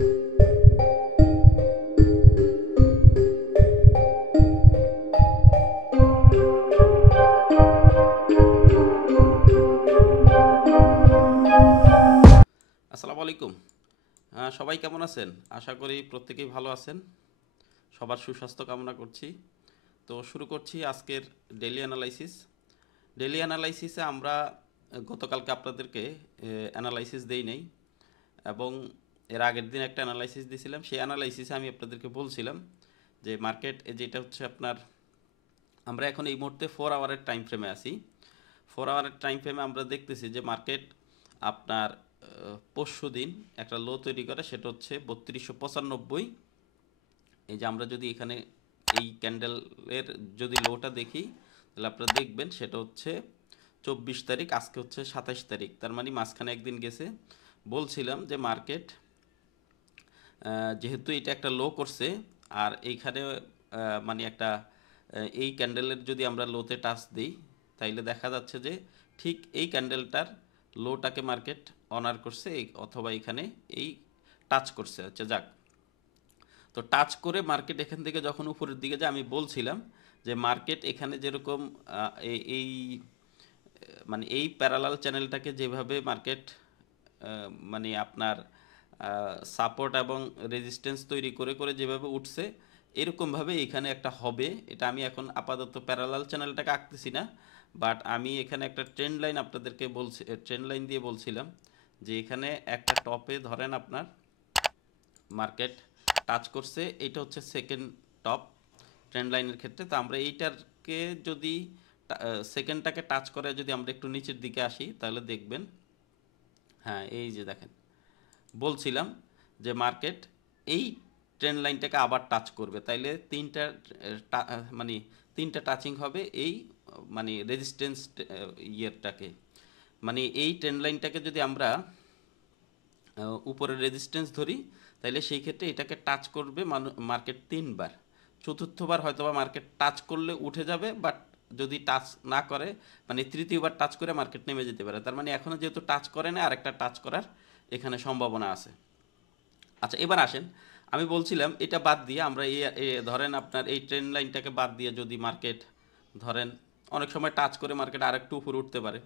আসসালামু আলাইকুম। সবাই কেমন আছেন? আশা করি প্রত্যেকেই ভালো আছেন। সবার সুস্বাস্থ্য কামনা করছি। তো শুরু করছি আজকের ডেইলি অ্যানালাইসিস। ডেইলি অ্যানালাইসিসে আমরা গতকালকে আপনাদেরকে অ্যানালাইসিস দেই নাই, এবং এর আগের দিন একটা অ্যানালাইসিস দিয়েছিলাম। সেই অ্যানালাইসিসে আমি আপনাদেরকে বলছিলাম যে মার্কেট যেটা হচ্ছে আপনার, আমরা এখন এই মুহূর্তে 4 আওয়ারের টাইম ফ্রেমে আছি। 4 আওয়ারের টাইম ফ্রেমে আমরা দেখতেছি যে মার্কেট আপনার পরশু দিন একটা লো তৈরি করে, সেটা হচ্ছে 3295। এই যে আমরা যদি এখানে এই ক্যান্ডেলের যদি লোটা দেখি, তাহলে আপনারা দেখবেন সেটা হচ্ছে 24 তারিখ, আজকে হচ্ছে 27 তারিখ, তার মানে মাঝখানে একদিন গেছে। বলছিলাম যে মার্কেট যেহেতু এটা একটা লো করছে, আর এইখানে মানে একটা এই ক্যান্ডেলের যদি আমরা লোতে টাচ দিই, তাইলে দেখা যাচ্ছে যে ঠিক এই ক্যান্ডেলটার লোটাকে মার্কেট অনার করছে, অথবা এখানে এই টাচ করছে। আচ্ছা যাক, তো টাচ করে মার্কেট এখান থেকে যখন উপরের দিকে যায়, আমি বলছিলাম যে মার্কেট এখানে যেরকম এই মানে এই প্যারালাল চ্যানেলটাকে যেভাবে মার্কেট মানে আপনার সাপোর্ট এবং রেজিস্ট্যান্স তৈরি করে করে যেভাবে উঠছে, এরকমভাবে এখানে একটা হবে। এটা আমি এখন আপাতত প্যারালাল চ্যানেলটাকে আঁকতেছি না, বাট আমি এখানে একটা ট্রেন্ড লাইন আপনাদেরকে বলছি, ট্রেন্ড লাইন দিয়ে বলছিলাম যে এখানে একটা টপে ধরেন আপনার মার্কেট টাচ করছে, এটা হচ্ছে সেকেন্ড টপ ট্রেন্ড লাইনের ক্ষেত্রে। তো আমরা এইটারকে যদি সেকেন্ডটাকে টাচ করে যদি আমরা একটু নিচের দিকে আসি, তাহলে দেখবেন, হ্যাঁ এই যে দেখেন, বলছিলাম যে মার্কেট এই ট্রেন্ড লাইনটাকে আবার টাচ করবে, তাইলে মানে তিনটা টাচিং হবে এই মানে রেজিস্ট্যান্স ইয়েরটাকে, মানে এই ট্রেন্ড লাইনটাকে যদি আমরা উপরে রেজিস্ট্যান্স ধরি, তাইলে সেই ক্ষেত্রে এটাকে টাচ করবে মার্কেট 3 বার। চতুর্থবার হয়তোবা মার্কেট টাচ করলে উঠে যাবে, বাট যদি টাচ না করে, মানে তৃতীয়বার টাচ করে মার্কেট নেমে যেতে পারে। তার মানে এখনও যেহেতু টাচ করে না, আরেকটা টাচ করার এখানে সম্ভাবনা আছে। আচ্ছা এবার আসেন, আমি বলছিলাম এটা বাদ দিয়ে আমরা ধরেন আপনার এই ট্রেন্ড লাইনটাকে বাদ দিয়ে যদি মার্কেট ধরেন অনেক সময় টাচ করে মার্কেট আরেকটু উপরে উঠতে পারে,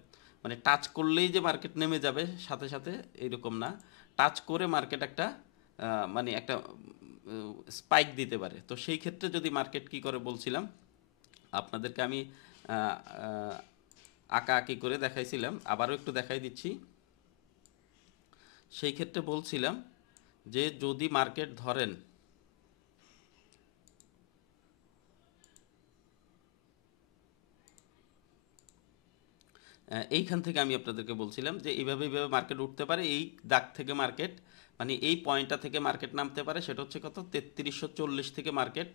মানে টাচ করলেই যে মার্কেট নেমে যাবে সাথে সাথে এরকম না, টাচ করে মার্কেট একটা মানে একটা স্পাইক দিতে পারে। তো সেই ক্ষেত্রে যদি মার্কেট কি করে বলছিলাম আপনাদেরকে, আমি আঁকাআঁকি করে দেখাইছিলাম, আবারও একটু দেখাই দিচ্ছি। সেই ক্ষেত্রে বলছিলাম যে যদি মার্কেট ধরেন এইখান থেকে, আমি আপনাদেরকে বলছিলাম যে এইভাবে এইভাবে মার্কেট উঠতে পারে, এই দাগ থেকে মার্কেট মানে এই পয়েন্টটা থেকে মার্কেট নামতে পারে, সেটা হচ্ছে কত 3340 থেকে মার্কেট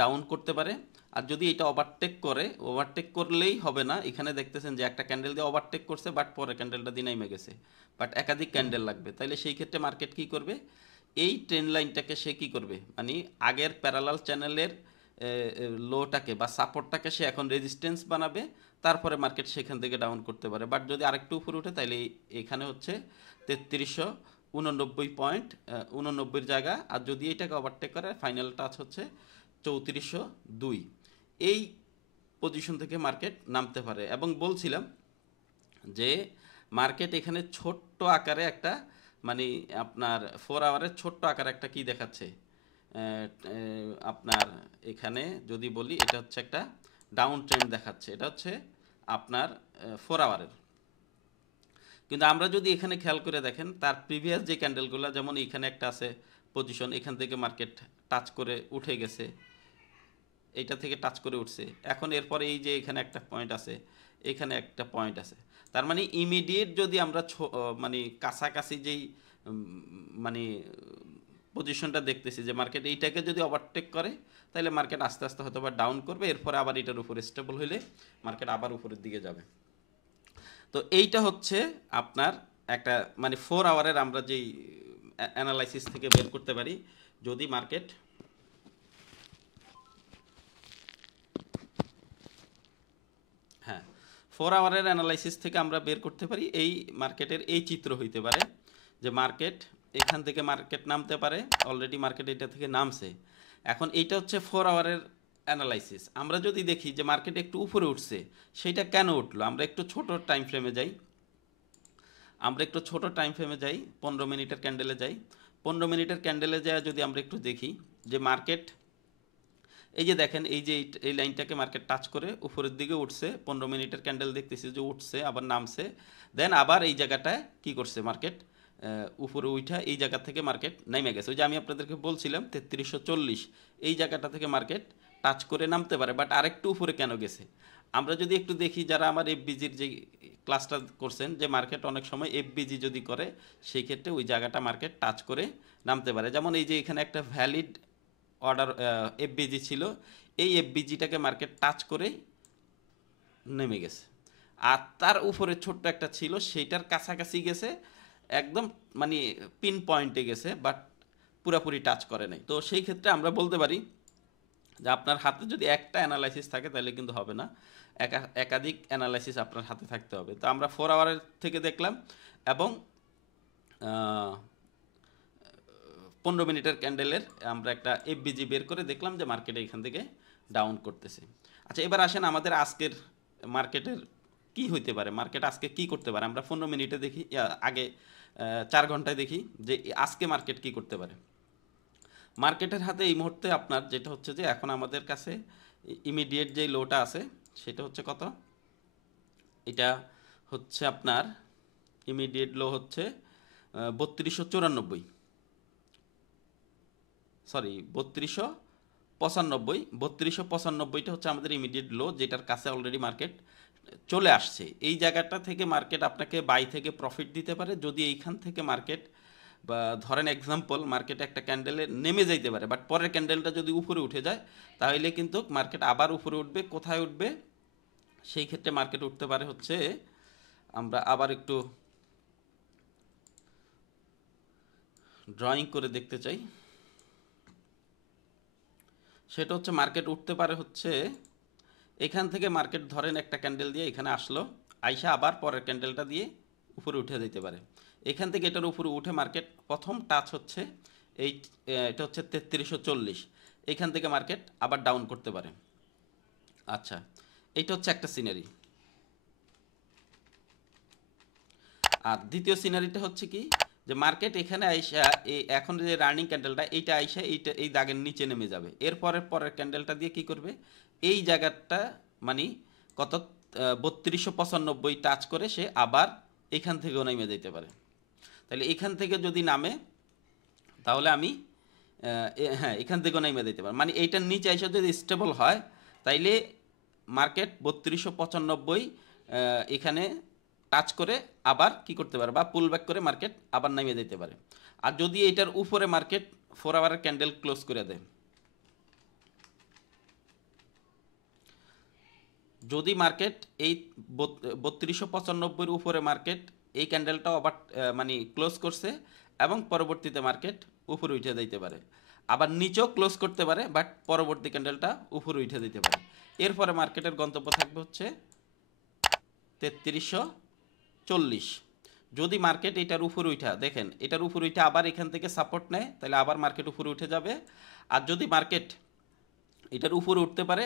ডাউন করতে পারে। আর যদি এটা ওভারটেক করে, ওভারটেক করলেই হবে না, এখানে দেখতেছেন যে একটা ক্যান্ডেল দিয়ে ওভারটেক করছে, বাট পরে ক্যান্ডেলটা দিয়ে নেমে গেছে, বাট একাধিক ক্যান্ডেল লাগবে, তাইলে সেই ক্ষেত্রে মার্কেট কি করবে, এই ট্রেন্ড লাইনটাকে সে কি করবে, মানে আগের প্যারালাল চ্যানেলের লোটাকে বা সাপোর্টটাকে সে এখন রেজিস্ট্যান্স বানাবে, তারপরে মার্কেট সেখান থেকে ডাউন করতে পারে। বাট যদি আরেকটু উপরে উঠে, তাহলে এখানে হচ্ছে 3389.89 জায়গা, আর যদি এটাকে ওভারটেক করে ফাইনাল টাচ হচ্ছে 3402, এই পজিশন থেকে মার্কেট নামতে পারে। এবং বলছিলাম যে মার্কেট এখানে ছোট্ট আকারে একটা মানে আপনার 4 আওয়ারের ছোট্ট আকারে একটা কি দেখাচ্ছে, আপনার এখানে যদি বলি এটা হচ্ছে একটা ডাউন ট্রেন্ড দেখাচ্ছে, এটা হচ্ছে আপনার 4 আওয়ারের। কিন্তু আমরা যদি এখানে খেয়াল করে দেখেন, তার প্রিভিয়াস যে ক্যান্ডেলগুলো, যেমন এখানে একটা আছে পজিশন, এখান থেকে মার্কেট টাচ করে উঠে গেছে, এইটা থেকে টাচ করে উঠছে, এখন এরপরে এই যে এখানে একটা পয়েন্ট আছে, এখানে একটা পয়েন্ট আছে, তার মানে ইমিডিয়েট যদি আমরা মানে কাছাকাছি যেই মানে পজিশনটা দেখতেছি যে মার্কেট এইটাকে যদি ওভারটেক করে, তাহলে মার্কেট আস্তে আস্তে হয়তো বা ডাউন করবে, এরপরে আবার এটার উপরে স্টেবল হইলে মার্কেট আবার উপরের দিকে যাবে। তো এইটা হচ্ছে আপনার একটা মানে 4 আওয়ারের আমরা যেই অ্যানালাইসিস থেকে বের করতে পারি, যদি মার্কেট, হ্যাঁ 4 আওয়ারের অ্যানালাইসিস থেকে আমরা বের করতে পারি এই মার্কেটের এই চিত্র হইতে পারে যে মার্কেট এখান থেকে মার্কেট নামতে পারে, অলরেডি মার্কেট এটা থেকে নামছে। এখন এইটা হচ্ছে 4 আওয়ারের অ্যানালাইসিস। আমরা যদি দেখি যে মার্কেট একটু উপরে উঠছে, সেইটা কেন উঠলো, আমরা একটু ছোট টাইম ফ্রেমে যাই। 15 মিনিটের ক্যান্ডেলে যাই। 15 মিনিটের ক্যান্ডেলে যায় যদি আমরা একটু দেখি যে মার্কেট, এই যে দেখেন, এই যে এই লাইনটাকে মার্কেট টাচ করে উপরের দিকে উঠছে, 15 মিনিটের ক্যান্ডেল দেখতেছি যে উঠছে আবার নামছে, দেন আবার এই জায়গাটায় কি করছে মার্কেট, উপরে উঠা এই জায়গা থেকে মার্কেট নেমে গেছে। ওই যে আমি আপনাদেরকে বলছিলাম 3340, এই জায়গাটা থেকে মার্কেট টাচ করে নামতে পারে, বাট আরেকটু উপরে কেন গেছে। আমরা যদি একটু দেখি, যারা আমার এফবিজির যে ক্লাসটা করছেন, যে মার্কেট অনেক সময় এফবিজি যদি করে সেই ক্ষেত্রে ওই জায়গাটা মার্কেট টাচ করে নামতে পারে। যেমন এই যে এখানে একটা ভ্যালিড অর্ডার এফবিজি ছিল, এই এফবিজিটাকে মার্কেট টাচ করে নেমে গেছে। আর তার উপরে ছোট্ট একটা ছিল, সেইটার কাছাকাছি গেছে, একদম মানে পিন পয়েন্টে গেছে, বাট পুরাপুরি টাচ করে নাই। তো সেই ক্ষেত্রে আমরা বলতে পারি যে আপনার হাতে যদি একটা অ্যানালাইসিস থাকে তাহলে কিন্তু হবে না, একাধিক অ্যানালাইসিস আপনার হাতে থাকতে হবে। তো আমরা 4 আওয়ারের থেকে দেখলাম এবং 15 মিনিটের ক্যান্ডেলের আমরা একটা এফবিজি বের করে দেখলাম যে মার্কেটে এখান থেকে ডাউন করতেছে। আচ্ছা, এবার আসেন আমাদের আজকের মার্কেটের কি হইতে পারে, মার্কেট আজকে কি করতে পারে। আমরা 15 মিনিটে দেখি, আগে 4 ঘন্টায় দেখি যে আজকে মার্কেট কি করতে পারে। মার্কেটের হাতে এই মুহূর্তে আপনার যেটা হচ্ছে যে এখন আমাদের কাছে ইমিডিয়েট যে লোটা আছে সেটা হচ্ছে কত, এটা হচ্ছে আপনার ইমিডিয়েট লো হচ্ছে 3294, সরি 3295, 3295টা হচ্ছে আমাদের ইমিডিয়েট লো, যেটার কাছে অলরেডি মার্কেট চলে আসছে। এই জায়গাটা থেকে মার্কেট আপনাকে বাই থেকে প্রফিট দিতে পারে যদি এইখান থেকে মার্কেট, বা ধরেন এক্সাম্পল মার্কেট একটা ক্যান্ডেলে নেমে যাইতে পারে, বাট পরের ক্যান্ডেলটা যদি উপরে উঠে যায় তাহলে কিন্তু মার্কেট আবার উপরে উঠবে। কোথায় উঠবে, সেই ক্ষেত্রে মার্কেট উঠতে পারে হচ্ছে, আমরা আবার একটু ড্রয়িং করে দেখতে চাই, সেটা হচ্ছে মার্কেট উঠতে পারে হচ্ছে এখান থেকে মার্কেট ধরেন একটা ক্যান্ডেল দিয়ে এখানে আসলো, আইসা আবার পরের ক্যান্ডেলটা দিয়ে উপরে উঠে যেতে পারে। এখান থেকে এটার উপরে উঠে মার্কেট প্রথম টাচ হচ্ছে এই, এটা হচ্ছে 3340, এখান থেকে মার্কেট আবার ডাউন করতে পারে। আচ্ছা, এইটা হচ্ছে একটা সিনারি। আর দ্বিতীয় সিনারিটা হচ্ছে কি, যে মার্কেট এখানে আইসা এখন যে রানিং ক্যান্ডেলটা এইটা আইসা এইটা এই দাগের নিচে নেমে যাবে, এরপরের পরের ক্যান্ডেলটা দিয়ে কি করবে, এই জায়গাটা মানে কত 3295 টাচ করে সে আবার এখান থেকেও নেমে যেতে পারে। তাহলে এখান থেকে যদি নামে তাহলে আমি হ্যাঁ এখান থেকেও নেমে যেতে পারে, মানে এইটার নিচে এসে যদি স্টেবল হয় তাইলে মার্কেট 3295 এখানে টাচ করে আবার কি করতে পারে, বা পুল ব্যাক করে মার্কেট আবার নামিয়ে দিতে পারে। আর যদি এটার উপরে মার্কেট 4 আওয়ারের ক্যান্ডেল ক্লোজ করে দেয়, যদি মার্কেট এই 3295 উপরে মার্কেট এই ক্যান্ডেলটাও আবার মানে ক্লোজ করছে এবং পরবর্তীতে মার্কেট উপরে উঠে দিতে পারে, আবার নিচেও ক্লোজ করতে পারে, বাট পরবর্তী ক্যান্ডেলটা উপরে উঠে দিতে পারে। এরপরে মার্কেটের গন্তব্য থাকবে হচ্ছে 3340। যদি মার্কেট এটার উপরে উঠা, দেখেন এটার উপরে উঠে আবার এখান থেকে সাপোর্ট নেয় তাহলে আবার মার্কেট উপরে উঠে যাবে। আর যদি মার্কেট এটার উপরে উঠতে পারে,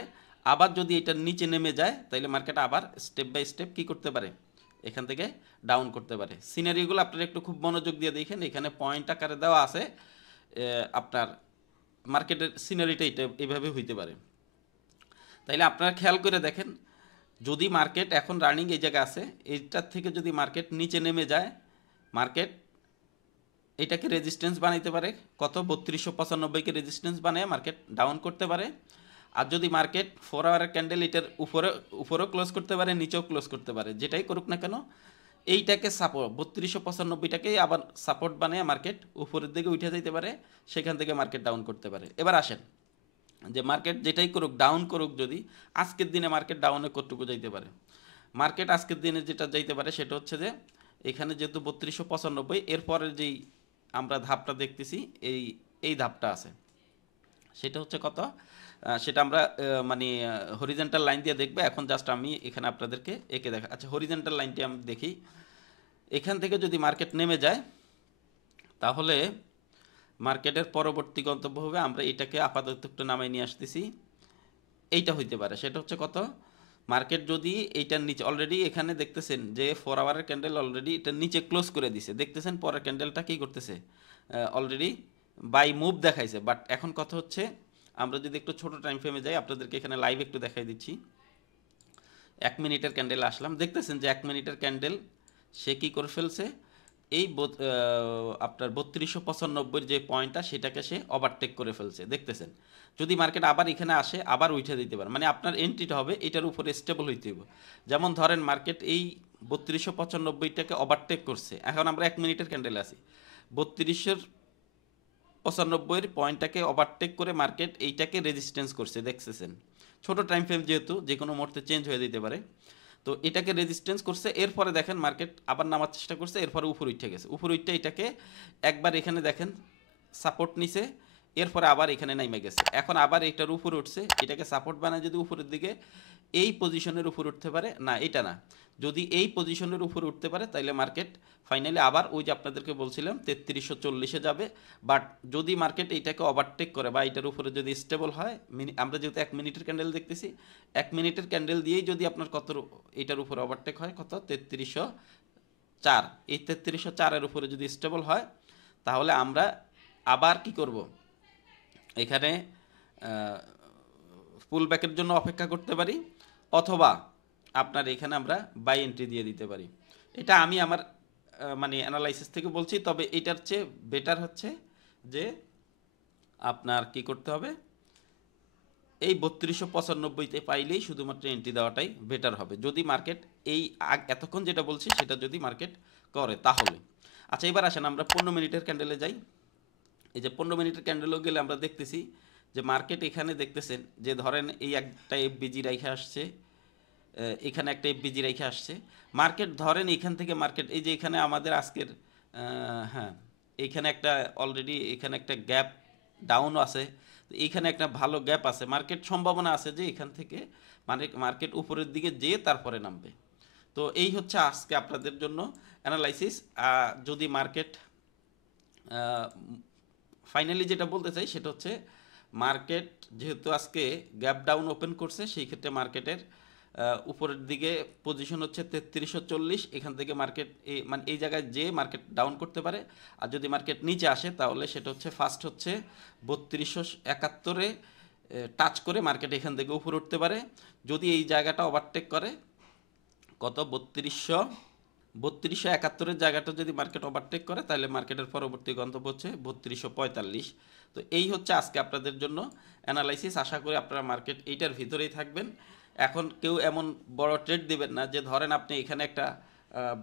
আবার যদি এটার নিচে নেমে যায় তাহলে মার্কেট আবার স্টেপ বাই স্টেপ কি করতে পারে, এখান থেকে ডাউন করতে পারে। সিনারিগুলো আপনারা একটু খুব মনোযোগ দিয়ে দেখেন, এখানে পয়েন্ট আকারে দেওয়া আছে, আপনার মার্কেটের সিনারিটা এটা এভাবে হইতে পারে। তাইলে আপনারা খেয়াল করে দেখেন, যদি মার্কেট এখন রানিং এই জায়গা আছে, এইটার থেকে যদি মার্কেট নিচে নেমে যায়, মার্কেট এটাকে রেজিস্ট্যান্স বানাইতে পারে কত, 3295কে রেজিস্ট্যান্স বানিয়ে মার্কেট ডাউন করতে পারে। আর যদি মার্কেট 4 আওয়ারের ক্যান্ডেল এটার উপরেও ক্লোজ করতে পারে, নিচেও ক্লোজ করতে পারে, যেটাই করুক না কেন এইটাকে সাপোর্ট 3295টাকেই আবার সাপোর্ট বানিয়ে মার্কেট উপরের দিকে উঠে যেতে পারে, সেখান থেকে মার্কেট ডাউন করতে পারে। এবার আসেন যে মার্কেট যেটাই করুক, ডাউন করুক, যদি আজকের দিনে মার্কেট ডাউনে কতটুকু যাইতে পারে, মার্কেট আজকের দিনে যেটা যাইতে পারে সেটা হচ্ছে যে এখানে যেহেতু 3295, এরপরের যেই আমরা ধাপটা দেখতেছি এই এই ধাপটা আছে, সেটা হচ্ছে কত, সেটা আমরা মানে হরিজেন্টাল লাইন দিয়ে দেখবো। এখন জাস্ট আমি এখানে আপনাদেরকে এঁকে দেখা, আচ্ছা হরিজেন্টাল লাইনটি আমি দেখি, এখান থেকে যদি মার্কেট নেমে যায় তাহলে মার্কেটের পরবর্তী গন্তব্য হবে, আমরা এটাকে আপাতত একটু নামাই নিয়ে আসতেছি, এইটা হইতে পারে। সেটা হচ্ছে কত, মার্কেট যদি এইটার নিচে অলরেডি এখানে দেখতেছেন যে 4 আওয়ারের ক্যান্ডেল অলরেডি এটার নিচে ক্লোজ করে দিছে, দেখতেছেন পরের ক্যান্ডেলটা কি করতেছে, অলরেডি বাই মুভ দেখাইছে। বাট এখন কথা হচ্ছে আমরা যদি একটু ছোট টাইম ফ্রেমে যাই, আপনাদেরকে এখানে লাইভ একটু দেখাই দিচ্ছি। 1 মিনিটের ক্যান্ডেল আসলাম, দেখতেছেন যে 1 মিনিটের ক্যান্ডেল সে কি করে ফেলছে, এই আপনার 3295 যে পয়েন্টটা সেটাকে সে ওভারটেক করে ফেলছে, দেখতেছেন। যদি মার্কেট আবার এখানে আসে আবার উঠে দিতে পারে, মানে আপনার এন্ট্রিটা হবে এটার উপরে স্টেবল হইতে হবে। যেমন ধরেন মার্কেট এই 3295টাকে ওভারটেক করছে, এখন আমরা 1 মিনিটের ক্যান্ডেলে আছি, 3295 পয়েন্টটাকে ওভারটেক করে মার্কেট এইটাকে রেজিস্ট্যান্স করছে, দেখতেছেন। ছোট টাইম ফ্রেম যেহেতু যে কোনো মুহূর্তে চেঞ্জ হয়ে দিতে পারে, তো এটাকে রেজিস্ট্যান্স করছে। এরপরে দেখেন মার্কেট আবার নামার চেষ্টা করছে, এরপরে উপর উঠে গেছে, উপর উঠে এটাকে একবার এখানে দেখেন সাপোর্ট নিছে, এরপরে আবার এখানে নামে গেছে, এখন আবার এটার উপর উঠছে, এটাকে সাপোর্ট বানায় যদি উপরের দিকে এই পজিশনের উপর উঠতে পারে, না এটা না, যদি এই পজিশনের উপর উঠতে পারে তাহলে মার্কেট ফাইনালি আবার ওই যে আপনাদেরকে বলছিলাম 3340-এ যাবে। বাট যদি মার্কেট এইটাকে ওভারটেক করে বা এটার উপরে যদি স্টেবল হয়, আমরা যেহেতু 1 মিনিটের ক্যান্ডেল দেখতেছি, 1 মিনিটের ক্যান্ডেল দিয়েই যদি আপনার কত এটার উপরে ওভারটেক হয়, কত 3304, এই 3304-এর উপরে যদি স্টেবল হয়, তাহলে আমরা আবার কি করব, এখানে পুল ব্যাকের জন্য অপেক্ষা করতে পারি, অথবা আপনার এখানে আমরা বাই এন্ট্রি দিয়ে দিতে পারি। এটা আমি আমার মানে অ্যানালাইসিস থেকে বলছি, তবে এটার চেয়ে বেটার হচ্ছে যে আপনার কি করতে হবে, এই 3295-তে পাইলেই শুধুমাত্র এন্ট্রি দেওয়াটাই বেটার হবে, যদি মার্কেট এই এতক্ষণ যেটা বলছি সেটা যদি মার্কেট করে তাহলে। আচ্ছা, এবার আসেন আমরা 15 মিনিটের ক্যান্ডেলে যাই। এই যে 15 মিনিটের ক্যান্ডেলও গেলে আমরা দেখতেছি যে মার্কেট এখানে দেখতেছেন যে ধরেন এই একটা এফবিজি রেখে আসছে, এখানে একটা এফবিজি রেখে আসছে, মার্কেট ধরেন এখান থেকে মার্কেট এই যে এখানে আমাদের আজকের হ্যাঁ, এইখানে একটা অলরেডি এখানে একটা গ্যাপ ডাউনও আছে, এইখানে একটা ভালো গ্যাপ আছে, মার্কেট সম্ভাবনা আছে যে এখান থেকে মানে মার্কেট উপরের দিকে যেয়ে তারপরে নামবে। তো এই হচ্ছে আজকে আপনাদের জন্য অ্যানালাইসিস। যদি মার্কেট ফাইনালি যেটা বলতে চাই সেটা হচ্ছে মার্কেট যেহেতু আজকে গ্যাপ ডাউন ওপেন করছে, সেই ক্ষেত্রে মার্কেটের উপরের দিকে পজিশন হচ্ছে 3340, এখান থেকে মার্কেট মানে এই জায়গায় যে মার্কেট ডাউন করতে পারে। আর যদি মার্কেট নিচে আসে তাহলে সেটা হচ্ছে ফার্স্ট হচ্ছে 3271-এ টাচ করে মার্কেট এখান থেকে উপরে উঠতে পারে। যদি এই জায়গাটা ওভারটেক করে, কত 3271-এর জায়গাটা যদি মার্কেট ওভারটেক করে, তাহলে মার্কেটের পরবর্তী গন্তব্য হচ্ছে 3245। তো এই হচ্ছে আজকে আপনাদের জন্য অ্যানালাইসিস। আশা করি আপনারা মার্কেট এইটার ভিতরেই থাকবেন। এখন কেউ এমন বড় ট্রেড দিবেন না যে ধরেন আপনি এখানে একটা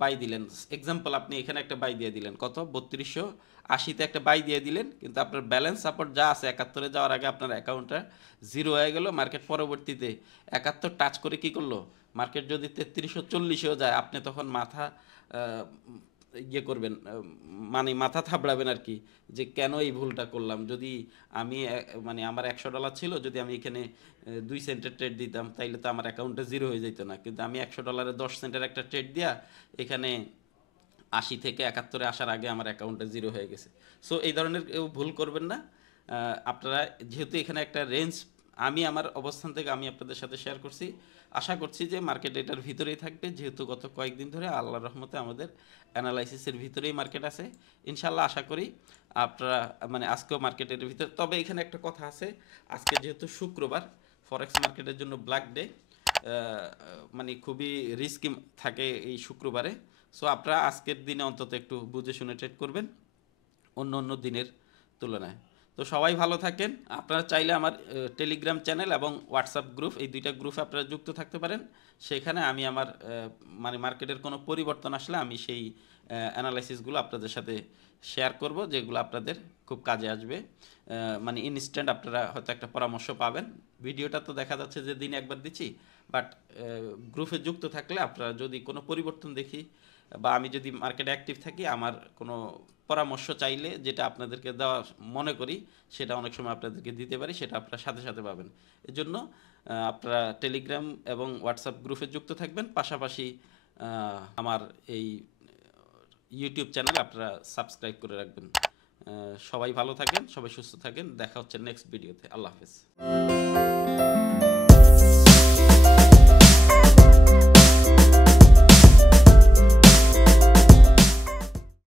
বাই দিলেন, এক্সাম্পল আপনি এখানে একটা বাই দিয়ে দিলেন, কত 3280-তে একটা বাই দিয়ে দিলেন, কিন্তু আপনার ব্যালেন্স সাপোর্ট যা আছে 71-এ যাওয়ার আগে আপনার অ্যাকাউন্টটা জিরো হয়ে গেল, মার্কেট পরবর্তীতে 71 টাচ করে কি করলো, মার্কেট যদি 3340-এও যায়, আপনি তখন মাথা ইয়ে করবেন, মানে মাথা থাবড়াবেন আর কি, যে কেন এই ভুলটা করলাম। যদি আমি মানে আমার $100 ছিল, যদি আমি এখানে 2 সেন্টের ট্রেড দিতাম তাইলে তো আমার অ্যাকাউন্টে জিরো হয়ে যেত না, কিন্তু আমি $100-এ 10 সেন্টের একটা ট্রেড দিয়া এখানে 80 থেকে 71-এ আসার আগে আমার অ্যাকাউন্টে জিরো হয়ে গেছে। সো এই ধরনের কেউ ভুল করবেন না। আপনারা যেহেতু এখানে একটা রেঞ্জ আমি আমার অবস্থান থেকে আমি আপনাদের সাথে শেয়ার করছি, আশা করছি যে মার্কেট এটার ভিতরেই থাকবে, যেহেতু গত কয়েকদিন ধরে আল্লাহর রহমতে আমাদের অ্যানালাইসিসের ভিতরেই মার্কেট আছে। ইনশাল্লাহ আশা করি আপনারা মানে আজকেও মার্কেটের ভিতরে। তবে এখানে একটা কথা আছে, আজকে যেহেতু শুক্রবার, ফরেক্স মার্কেটের জন্য ব্ল্যাক ডে, মানে খুবই রিস্কি থাকে এই শুক্রবারে। সো আপনারা আজকের দিনে অন্তত একটু বুঝে শুনে ট্রেড করবেন অন্য অন্য দিনের তুলনায়। তো সবাই ভালো থাকেন। আপনারা চাইলে আমার টেলিগ্রাম চ্যানেল এবং হোয়াটসঅ্যাপ গ্রুপ, এই দুইটা গ্রুপে আপনারা যুক্ত থাকতে পারেন। সেখানে আমি আমার মানে মার্কেটের কোনো পরিবর্তন আসলে আমি সেই অ্যানালাইসিসগুলো আপনাদের সাথে শেয়ার করব, যেগুলো আপনাদের খুব কাজে আসবে। মানে ইনস্ট্যান্ট আপনারা হয়তো একটা পরামর্শ পাবেন। ভিডিওটা তো দেখা যাচ্ছে যে দিনে একবার দিচ্ছি, বাট গ্রুপে যুক্ত থাকলে আপনারা যদি কোনো পরিবর্তন দেখি বা আমি যদি মার্কেটে অ্যাক্টিভ থাকি, আমার কোনো পরামর্শ চাইলে যেটা আপনাদেরকে দেওয়া মনে করি সেটা অনেক সময় আপনাদেরকে দিতে পারি, সেটা আপনারা সাথে সাথে পাবেন। এজন্য আপনারা টেলিগ্রাম এবং হোয়াটসঅ্যাপ গ্রুপে যুক্ত থাকবেন, পাশাপাশি আমার এই ইউটিউব চ্যানেল আপনারা সাবস্ক্রাইব করে রাখবেন। সবাই ভালো থাকেন, সবাই সুস্থ থাকেন। দেখা হচ্ছে নেক্সট ভিডিওতে। আল্লাহ হাফেজ।